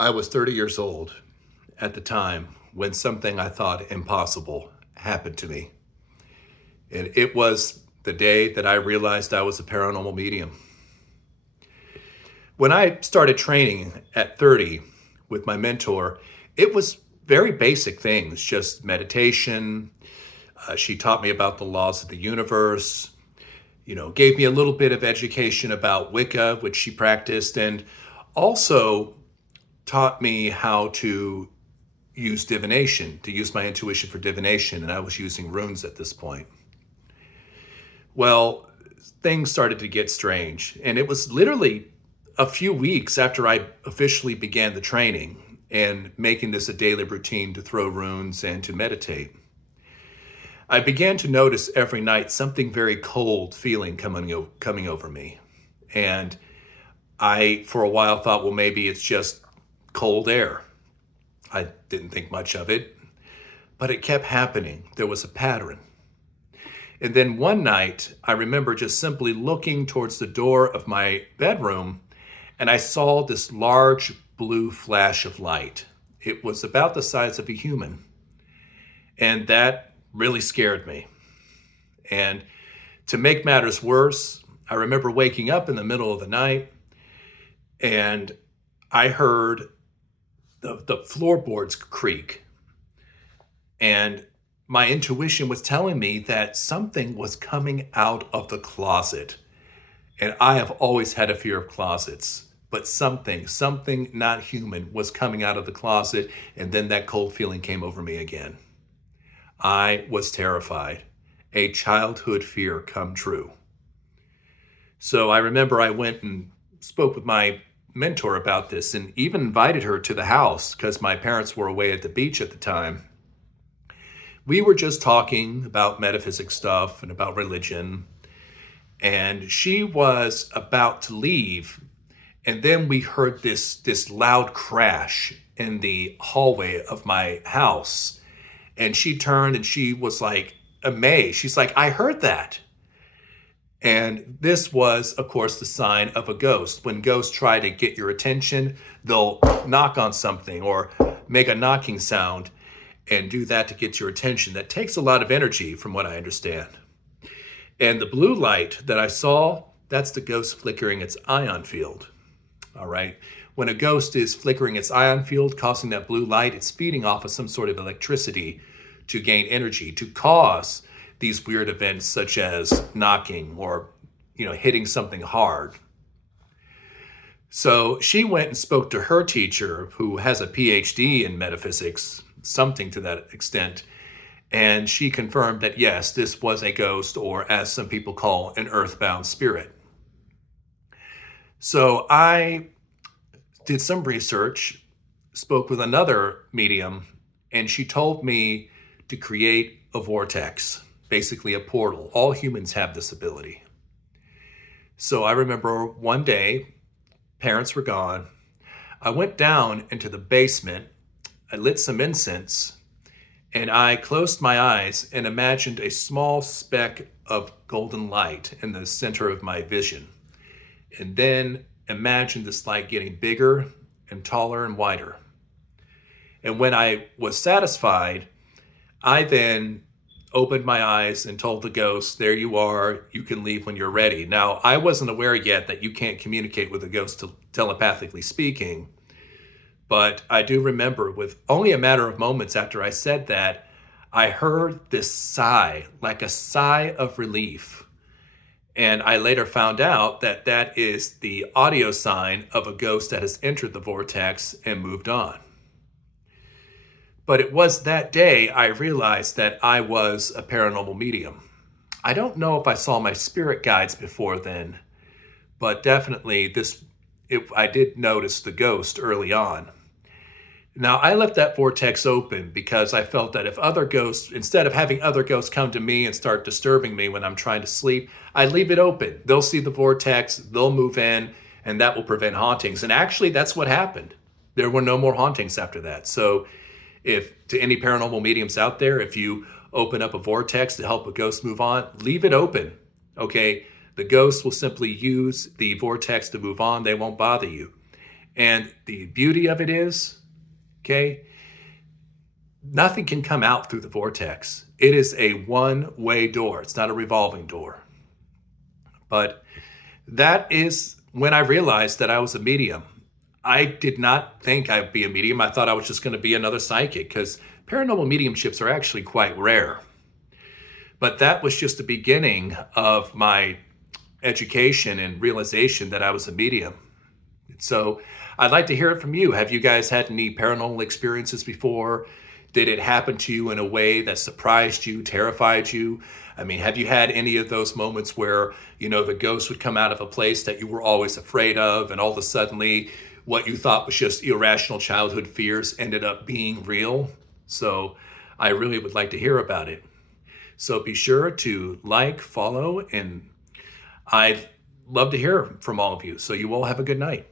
I was 30 years old at the time when something I thought impossible happened to me. And it was the day that I realized I was a paranormal medium. When I started training at 30 with my mentor, it was very basic things, just meditation. She taught me about the laws of the universe, gave me a little bit of education about Wicca, which she practiced, and also taught me how to use divination, to use my intuition for divination. And I was using runes at this point. Well, things started to get strange. And it was literally a few weeks after I officially began the training and making this a daily routine to throw runes and to meditate. I began to notice every night something very cold feeling coming over me. And I, for a while, thought, well, maybe it's just cold air. I didn't think much of it, but it kept happening. There was a pattern. And then one night, I remember just simply looking towards the door of my bedroom, and I saw this large blue flash of light. It was about the size of a human. And that really scared me. And to make matters worse, I remember waking up in the middle of the night, and I heard the floorboards creak. And my intuition was telling me that something was coming out of the closet. And I have always had a fear of closets, but something not human was coming out of the closet. And then that cold feeling came over me again. I was terrified. A childhood fear come true. So I remember I went and spoke with my mentor about this and even invited her to the house because my parents were away at the beach at the time. We were just talking about metaphysics stuff and about religion, and she was about to leave, and then we heard this loud crash in the hallway of my house, and she turned and she was like amazed. She's like, I heard that. And this was, of course, the sign of a ghost. When ghosts try to get your attention, they'll knock on something or make a knocking sound and do that to get your attention. That takes a lot of energy, from what I understand. And the blue light that I saw, that's the ghost flickering its ion field. All right. When a ghost is flickering its ion field, causing that blue light, it's feeding off of some sort of electricity to gain energy, to cause these weird events such as knocking or, hitting something hard. So she went and spoke to her teacher, who has a PhD in metaphysics, something to that extent. And she confirmed that, yes, this was a ghost, or as some people call, an earthbound spirit. So I did some research, spoke with another medium, and she told me to create a vortex, basically a portal. All humans have this ability. So I remember one day, parents were gone. I went down into the basement, I lit some incense, and I closed my eyes and imagined a small speck of golden light in the center of my vision. And then imagined this light getting bigger and taller and wider. And when I was satisfied, I then opened my eyes and told the ghost, there you are, you can leave when you're ready. Now, I wasn't aware yet that you can't communicate with a ghost telepathically speaking, but I do remember, with only a matter of moments after I said that, I heard this sigh, like a sigh of relief. And I later found out that that is the audio sign of a ghost that has entered the vortex and moved on. But it was that day I realized that I was a paranormal medium. I don't know if I saw my spirit guides before then, but definitely I did notice the ghost early on. Now, I left that vortex open because I felt that if other ghosts, instead of having other ghosts come to me and start disturbing me when I'm trying to sleep, I leave it open. They'll see the vortex, they'll move in, and that will prevent hauntings. And actually, that's what happened. There were no more hauntings after that. So if to any paranormal mediums out there, if you open up a vortex to help a ghost move on, leave it open, okay? The ghost will simply use the vortex to move on. They won't bother you. And the beauty of it is, okay, nothing can come out through the vortex. It is a one-way door. It's not a revolving door. But that is when I realized that I was a medium. I did not think I'd be a medium. I thought I was just going to be another psychic because paranormal mediumships are actually quite rare. But that was just the beginning of my education and realization that I was a medium. So I'd like to hear it from you. Have you guys had any paranormal experiences before? Did it happen to you in a way that surprised you, terrified you? I mean, have you had any of those moments where, the ghost would come out of a place that you were always afraid of, and all of a suddenly what you thought was just irrational childhood fears ended up being real? So I really would like to hear about it. So be sure to like, follow, and I'd love to hear from all of you. So you all have a good night.